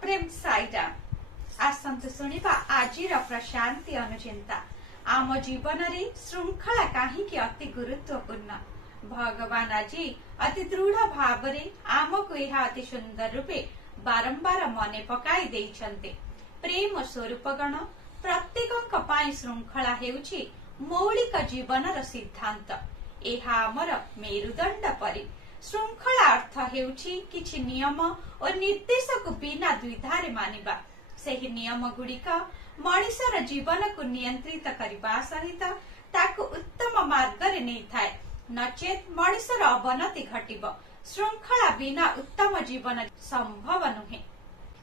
सप्रेम साईराम। आसंतु सुनिबा आजिर प्रशांति अनुचिंता। आम जीवन रे श्रृंखला काहींकि अति गुरुत्वपूर्ण। भगवान आज अति दृढ़ भाव रे आमको यह अति सुंदर रूपे बारंबार मने पकाई देइछन्ते। प्रेम स्वरूप गण प्रत्येकक पाई श्रृंखला हेउछि मौलिक जीवनर सिद्धांत। एहा आमर मेरुदंड परि। श्रृंखला अर्थ हेउछि किछि नियम और निर्देश को बिना द्विधारे मानिबा। सेहि नियम गुड़िक मनिषर जीवन को नियंत्रित करबा सहित ताकु उत्तम मार्ग रे नै थाए, नचेत मनिषर अवनति घटिब। श्रृंखला बिना उत्तम जीवन संभव नुहे।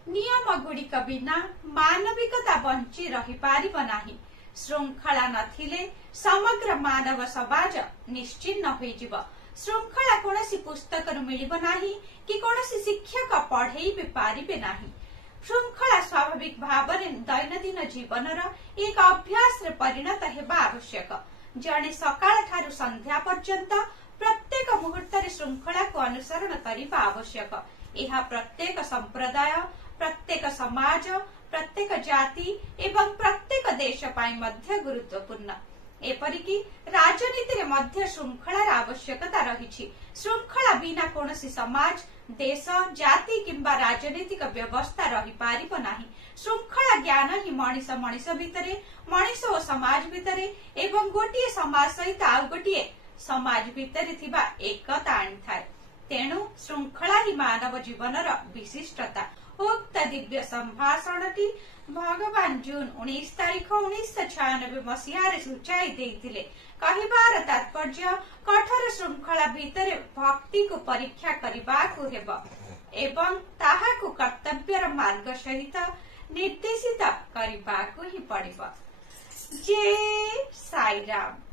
नियम गुड़िक बिना मानविकता बंची रही पारिब नाही। श्रृंखला नथिले समग्र मानव समाज निश्चिन्न होइजिब। श्रृंखला कोनोसी पुस्तक मिलिब नाही कि कोनोसी शिक्षक पढ़ेई भी पारिबे नाही। श्रृंखला स्वाभाविक भाव दैनंदिन जीवनर एक अभ्यास रे परिणत हेबा आवश्यक। जणे सकाळ ठारू संध्या पर्यंत प्रत्येक मुहूर्त रे श्रृंखला को अनुसरण करिबा आवश्यक। एहा प्रत्येक संप्रदाय, प्रत्येक समाज, प्रत्येक जाति एवं प्रत्येक देश पाई मध्य गुरुत्वपूर्ण। एपरिकी राजनीति रे मध्य श्रृंखलार आवश्यकता रहिछि। श्रृंखला बिना कोनोसी समाज, देश, जाति किंबा राजनीतिक व्यवस्था रही पारिब नाही। श्रृंखला ज्ञान ही मनिष मनिष भितरे, मनिष और समाज भितरे एवं गोटिए समाज सहित आउ गोटिए समाज भितरे थिबा एकता आनिथाय। तेणु श्रृंखला ही मानव जीवनर विशिष्टता। उक्त दिव्य संभाषणटी भगवान जून 19 तारीख 1996 मसीहारे सूचाई देइथिले। कहिबार तात्पर्य कठोर श्रृंखला भितरे भक्ति को परीक्षा करिबाकु हेब एवं ताहाकु कर्तव्यर मार्ग सहित निर्देशित करिबाकु ही पड़िब। जय साईराम।